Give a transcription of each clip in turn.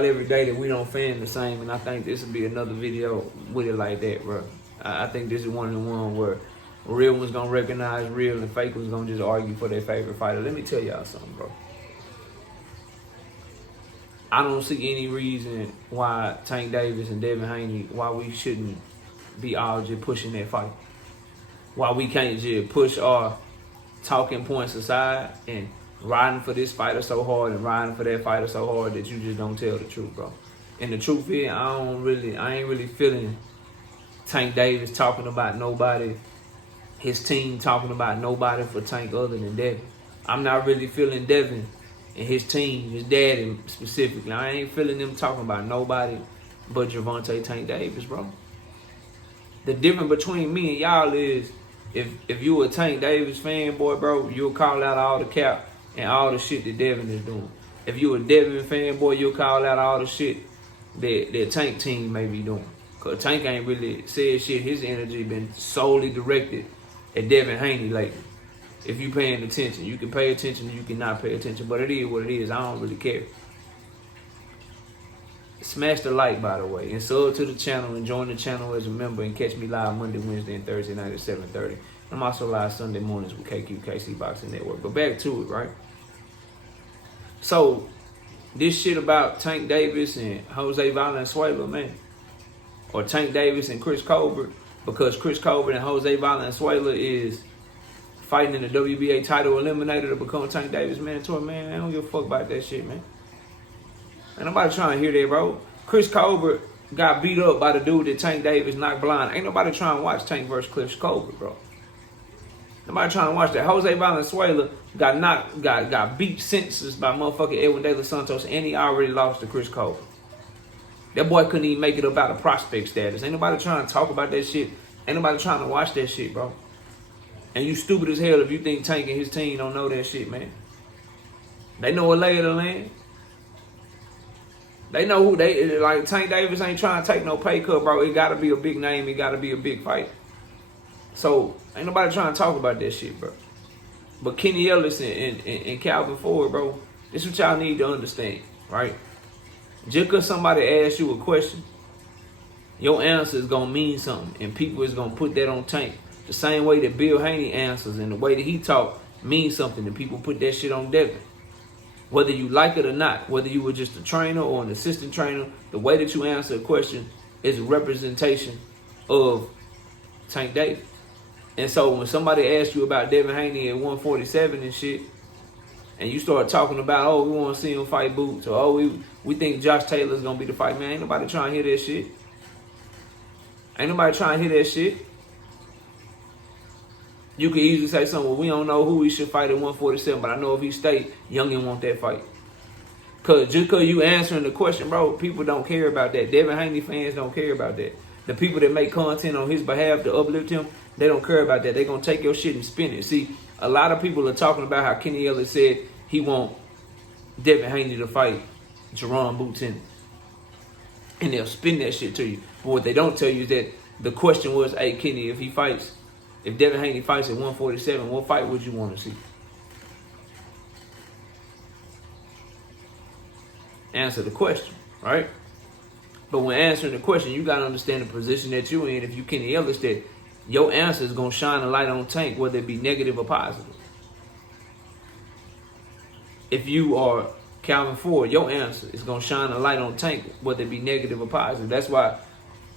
about every day that we don't fan the same, and I think this will be another video with it like that, bro. I think this is one of the ones where real ones gonna recognize real and fake ones gonna just argue for their favorite fighter. Let me tell y'all something, bro. I don't see any reason why Tank Davis and Devin Haney, why we shouldn't be all just pushing that fight. Why we can't just push our talking points aside and riding for this fighter so hard and riding for that fighter so hard that you just don't tell the truth, bro. And the truth is, I ain't really feeling Tank Davis talking about nobody, his team talking about nobody for Tank other than Devin. I'm not really feeling Devin and his team, his daddy specifically. I ain't feeling them talking about nobody but Gervonta Tank Davis, bro. The difference between me and y'all is if you a Tank Davis fanboy, bro, you'll call out all the cap and all the shit that Devin is doing. If you a Devin fanboy, you'll call out all the shit that Tank team may be doing. Because Tank ain't really said shit. His energy been solely directed at Devin Haney lately. If you paying attention, you can pay attention, you can not pay attention. But it is what it is. I don't really care. Smash the like, by the way, and sub to the channel and join the channel as a member and catch me live Monday, Wednesday, and Thursday night at 7:30. I'm also live Sunday mornings with KC Boxing Network. But back to it, right? So, this shit about Tank Davis and Jose Valenzuela, man, or Tank Davis and Chris Colbert, because Chris Colbert and Jose Valenzuela is fighting in the WBA title eliminator to become Tank Davis mandatory, man, I don't give a fuck about that shit, man. Ain't nobody trying to hear that, bro. Chris Colbert got beat up by the dude that Tank Davis knocked blind. Ain't nobody trying to watch Tank versus Chris Colbert, bro. Nobody trying to watch that. Jose Valenzuela got beat senseless by motherfucking Edwin De Los Santos, and he already lost to Chris Colbert. That boy couldn't even make it up out of prospect status. Ain't nobody trying to talk about that shit. Ain't nobody trying to watch that shit, bro. And you stupid as hell if you think Tank and his team don't know that shit, man. They know a lay of the land. They know who they like. Tank Davis ain't trying to take no pay cut, bro. It gotta be a big name. It gotta be a big fight. So ain't nobody trying to talk about that shit, bro. But Kenny Ellis and Calvin Ford, bro, this is what y'all need to understand, right? Just because somebody asks you a question, your answer is gonna mean something, and people is gonna put that on Tank. The same way that Bill Haney answers and the way that he talk means something, and people put that shit on Devin. Whether you like it or not, whether you were just a trainer or an assistant trainer, the way that you answer a question is a representation of Tank Davis. And so when somebody asks you about Devin Haney at 147 and shit, and you start talking about, oh, we want to see him fight Boots, or oh, we think Josh Taylor's going to be the fight, man, ain't nobody trying to hear that shit. Ain't nobody trying to hear that shit. You could easily say something, well, we don't know who he should fight at 147, but I know if he stay, Youngin want that fight. Just because you answering the question, bro, people don't care about that. Devin Haney fans don't care about that. The people that make content on his behalf to uplift him, they don't care about that. They're going to take your shit and spin it. See, a lot of people are talking about how Kenny Ellis said he want Devin Haney to fight Jerome Boots in. And they'll spin that shit to you. But what they don't tell you is that the question was, hey, Kenny, if Devin Haney fights at 147, what fight would you want to see? Answer the question, right? But when answering the question, you got to understand the position that you're in. If you Kenny Ellis, that your answer is going to shine a light on Tank, whether it be negative or positive. If you are Calvin Ford, your answer is going to shine a light on Tank, whether it be negative or positive. That's why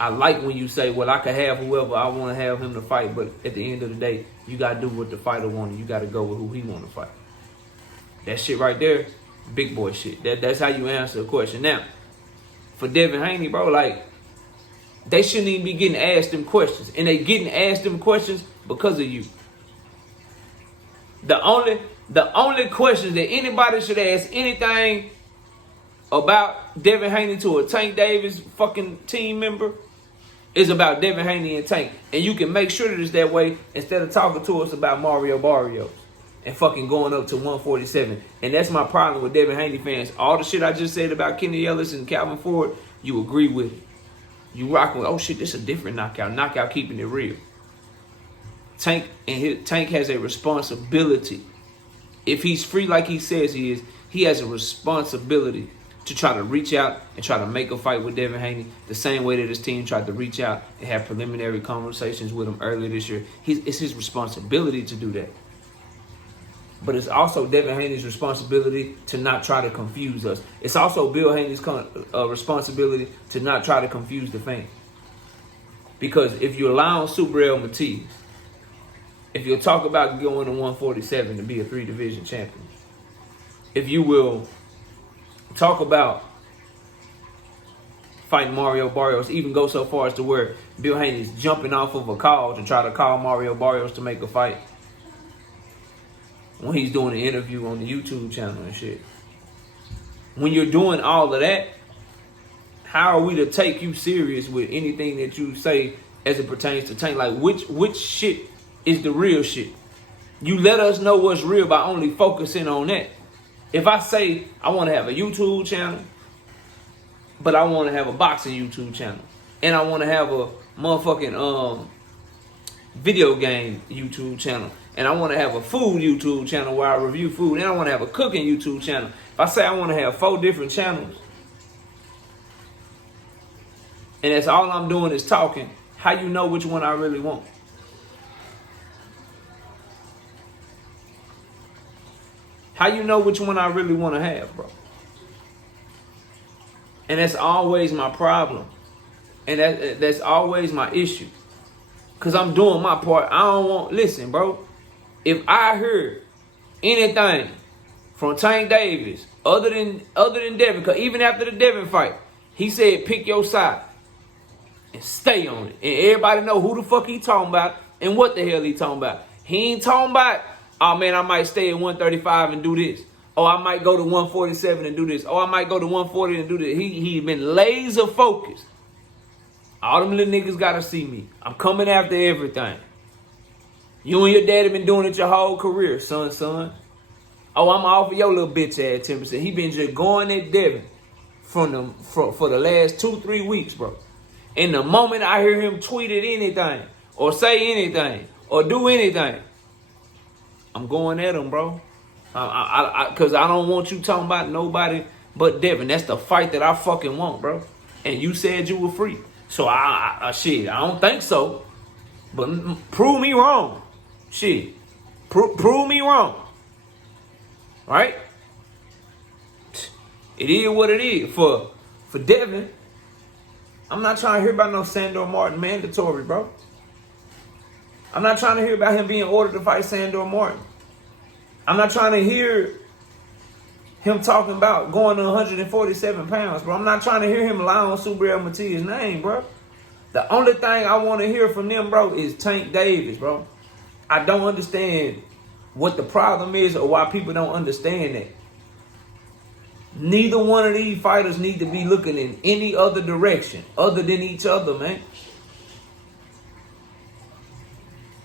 I like when you say, well, I could have whoever I want to have him to fight, but at the end of the day, you got to do what the fighter wanted. You got to go with who he want to fight. That shit right there, big boy shit. That's how you answer a question. Now, for Devin Haney, bro, like, they shouldn't even be getting asked them questions. And they getting asked them questions because of you. The only questions that anybody should ask anything about Devin Haney to a Tank Davis fucking team member is about Devin Haney and Tank. And you can make sure that it's that way instead of talking to us about Mario Barrios and fucking going up to 147. And that's my problem with Devin Haney fans. All the shit I just said about Kenny Ellis and Calvin Ford, you agree with it. You rock with, oh shit, this is a different knockout. Knockout keeping it real. Tank has a responsibility. If he's free like he says he is, he has a responsibility to try to reach out and try to make a fight with Devin Haney the same way that his team tried to reach out and have preliminary conversations with him earlier this year. It's his responsibility to do that. But it's also Devin Haney's responsibility to not try to confuse us. It's also Bill Haney's responsibility to not try to confuse the fans. Because if you allow Super L Matias, if you'll talk about going to 147 to be a 3-division champion, if you will talk about fighting Mario Barrios, even go so far as to where Bill Haney's jumping off of a call to try to call Mario Barrios to make a fight when he's doing an interview on the YouTube channel and shit. When you're doing all of that, how are we to take you serious with anything that you say as it pertains to Tank? Like, which shit is the real shit? You let us know what's real by only focusing on that. If I say I want to have a YouTube channel, but I want to have a boxing YouTube channel, and I want to have a motherfucking video game YouTube channel, and I want to have a food YouTube channel where I review food, and I want to have a cooking YouTube channel. If I say I want to have 4 different channels, and that's all I'm doing is talking, how you know which one I really want? How you know which one I really want to have, bro? And that's always my problem. And that's always my issue. Because I'm doing my part. I don't want... Listen, bro. If I heard anything from Tank Davis other than Devin, because even after the Devin fight, he said pick your side and stay on it. And everybody know who the fuck he talking about and what the hell he talking about. He ain't talking about, oh man, I might stay at 135 and do this. Oh, I might go to 147 and do this. Oh, I might go to 140 and do this. He been laser focused. All them little niggas gotta see me. I'm coming after everything. You and your daddy been doing it your whole career, son. Oh, I'm off of your little bitch ass 10%. He been just going at Devin for the last 2-3 weeks, bro. And the moment I hear him tweet at anything, or say anything, or do anything, I'm going at him, bro. Because I don't want you talking about nobody but Devin. That's the fight that I fucking want, bro. And you said you were free. So, shit, I don't think so. But prove me wrong. Shit. Prove me wrong. Right? It is what it is. For Devin, I'm not trying to hear about no Sandor Martin mandatory, bro. I'm not trying to hear about him being ordered to fight Sandor Martin. I'm not trying to hear him talking about going to 147 pounds, bro. I'm not trying to hear him lie on Super L Matias' name, bro. The only thing I want to hear from them, bro, is Tank Davis, bro. I don't understand what the problem is or why people don't understand that. Neither one of these fighters need to be looking in any other direction other than each other, man.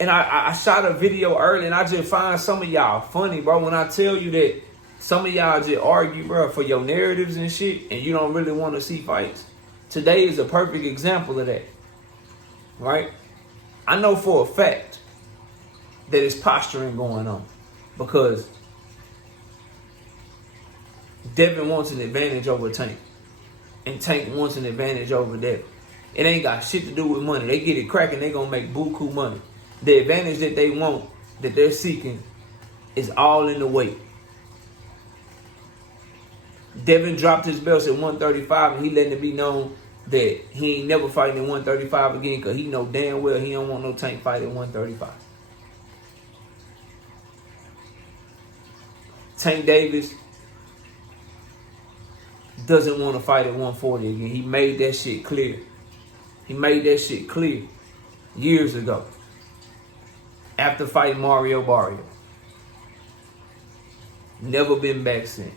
And I shot a video early, and I just find some of y'all funny, bro. When I tell you that some of y'all just argue, bro, for your narratives and shit, and you don't really want to see fights. Today is a perfect example of that, right? I know for a fact that it's posturing going on because Devin wants an advantage over Tank, and Tank wants an advantage over Devin. It ain't got shit to do with money. They get it cracking, they gonna make buku money. The advantage that they want, that they're seeking, is all in the weight. Devin dropped his belts at 135, and he letting it be known that he ain't never fighting at 135 again because he know damn well he don't want no Tank fight at 135. Tank Davis doesn't want to fight at 140 again. He made that shit clear. He made that shit clear years ago after fighting Mario Barrios. Never been back since.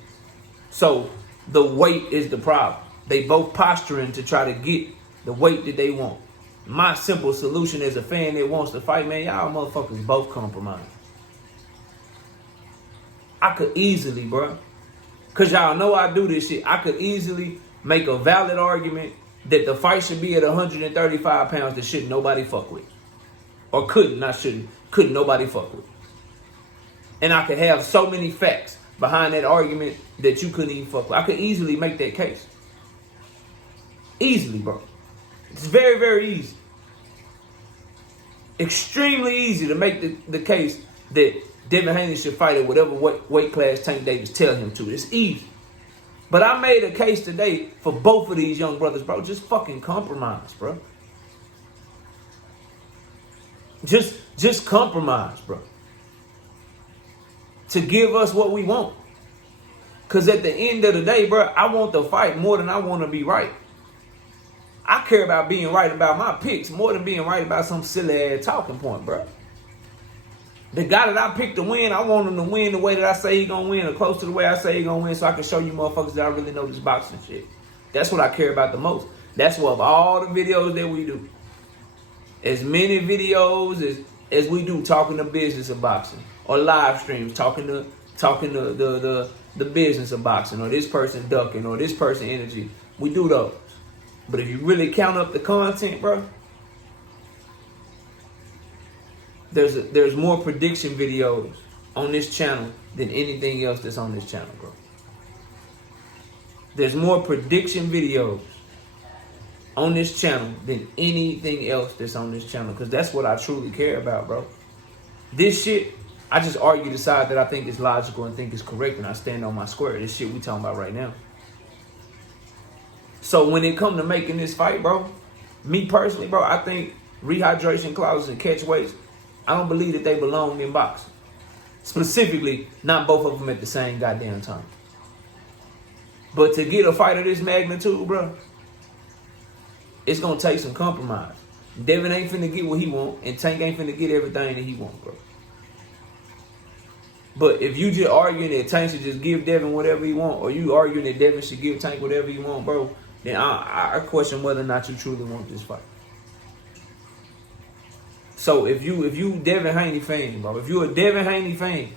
So the weight is the problem. They both posturing to try to get the weight that they want. My simple solution as a fan that wants to fight, man, y'all motherfuckers both compromise. I could easily, bro, because y'all know I do this shit, I could easily make a valid argument that the fight should be at 135 pounds that shouldn't nobody fuck with. Or couldn't nobody fuck with. And I could have so many facts. behind that argument that you couldn't even fuck with. I could easily make that case. Easily, bro. It's very, very easy. Extremely easy to make the case that Devin Haney should fight at whatever weight class Tank Davis tell him to. It's easy. But I made a case today for both of these young brothers, bro. Just fucking compromise, bro. Just compromise, bro. To give us what we want. Because at the end of the day, bro, I want the fight more than I want to be right. I care about being right about my picks more than being right about some silly ass talking point, bro. The guy that I picked to win, I want him to win the way that I say he gonna win, or close to the way I say he gonna win, so I can show you motherfuckers that I really know this boxing shit. That's what I care about the most. That's what of all the videos that we do. As many videos as we do talking the business of boxing, or live streams talking the business of boxing, or this person ducking, or this person energy. We do those. But if you really count up the content, bro, there's more prediction videos on this channel than anything else that's on this channel, bro. There's more prediction videos on this channel than anything else that's on this channel, because that's what I truly care about, bro. This shit, I just argue the side that I think is logical and think is correct, and I stand on my square. This shit we talking about right now. So when it come to making this fight, bro, me personally, bro, I think rehydration clauses and catch weights, I don't believe that they belong in boxing. Specifically, not both of them at the same goddamn time. But to get a fight of this magnitude, bro, it's going to take some compromise. Devin ain't finna get what he want, and Tank ain't finna get everything that he want, bro. But if you just arguing that Tank should just give Devin whatever he want, or you arguing that Devin should give Tank whatever he want, bro, then I question whether or not you truly want this fight. So if you Devin Haney fan, bro, if you a Devin Haney fan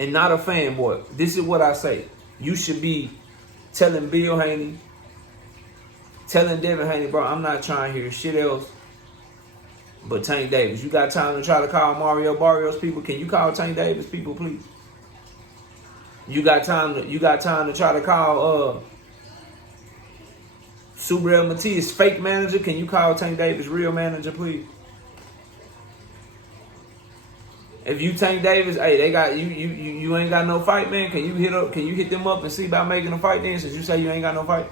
and not a fanboy, this is what I say. You should be telling Bill Haney, telling Devin Haney, bro, I'm not trying to hear shit else but Tank Davis. You got time to try to call Mario Barrios people? Can you call Tank Davis people, please? You got time to try to call Subriel Matias fake manager? Can you call Tank Davis real manager, please? If you Tank Davis, hey, they got you ain't got no fight, man. Can you hit them up and see about making a fight then, since you say you ain't got no fight?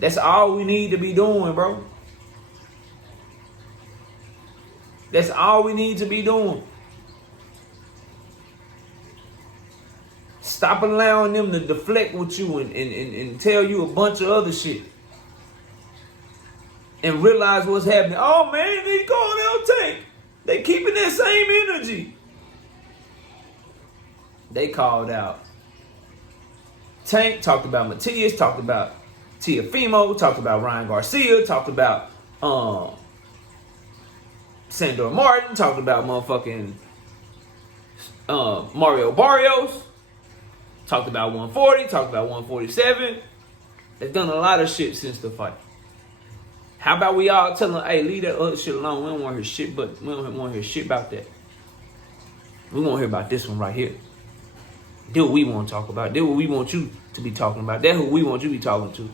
That's all we need to be doing, bro. That's all we need to be doing. Stop allowing them to deflect with you and tell you a bunch of other shit. And realize what's happening. Oh, man, they calling out Tank. They keeping that same energy. They called out Tank, talked about Matias, talked about Tiafimo, talked about Ryan Garcia, talked about Sandor Martin, talked about motherfucking Mario Barrios, talked about 140, talked about 147. They've done a lot of shit since the fight. How about we all tell them, hey, leave that other shit alone. We don't want to hear shit, but we don't want to hear shit about that. We want to hear about this one right here. That's what we want to talk about. That's what we want you to be talking about. That's who we want you to be talking to.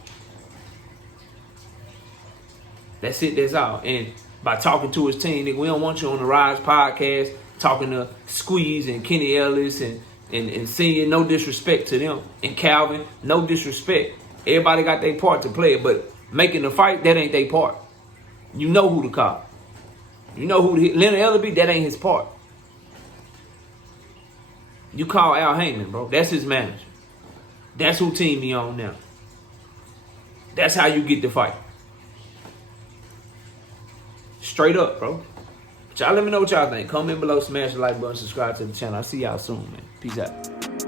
That's it. That's all. And by talking to his team, nigga, we don't want you on the Rise podcast talking to Squeeze and Kenny Ellis and Senior. No disrespect to them. And Calvin, no disrespect. Everybody got their part to play, but making the fight, that ain't their part. You know who to call. You know who to hit. Leonard Ellerby, that ain't his part. You call Al Heyman, bro. That's his manager. That's who team he on now. That's how you get the fight. Straight up, bro. But y'all let me know what y'all think. Comment below, smash the like button, subscribe to the channel. I'll see y'all soon, man. Peace out.